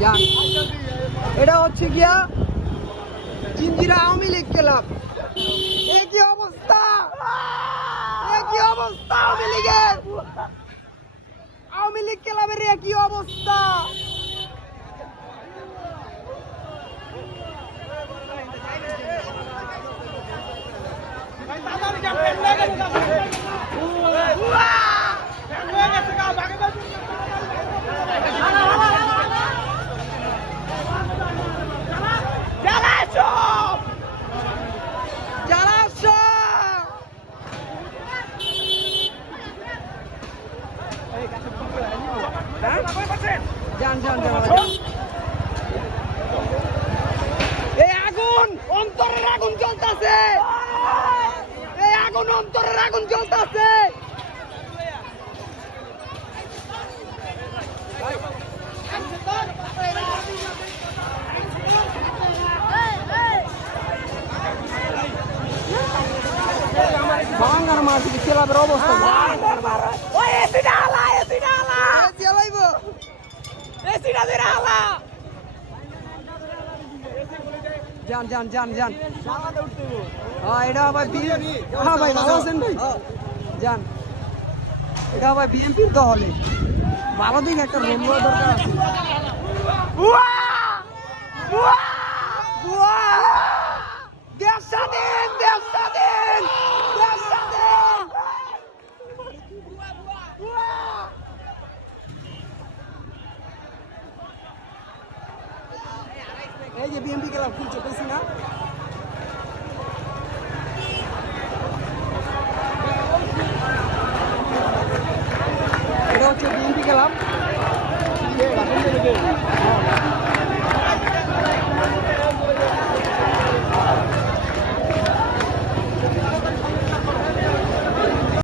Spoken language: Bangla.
যান। এটা হচ্ছে গিয়া জিঞ্জিরা আওয়ামী লীগ ক্লাব। একই অবস্থা? একই অবস্থা আওয়ামী লীগের? আওয়ামী লীগ ক্লাবের একই অবস্থা? যান যান যান। এই আগুন অন্তরের আগুন জ্বলতাছে। এই আগুন অন্তরের আগুন জ্বলতাছে। বাঙ্গার মাছ খেলাবের অবস্থা? যান যান যান যান হ্যাঁ এটা ভাই বিএনপি হ্যাঁ ভাই ভালো আছেন ভাই? যান এটা ভাই বিএনপির দলে। ভালো দিন একটা রুম দরকার আছে। এই যে বিএমপি গেলাম খুলছে বেশি না। এটা হচ্ছে বিএমপি গেলাম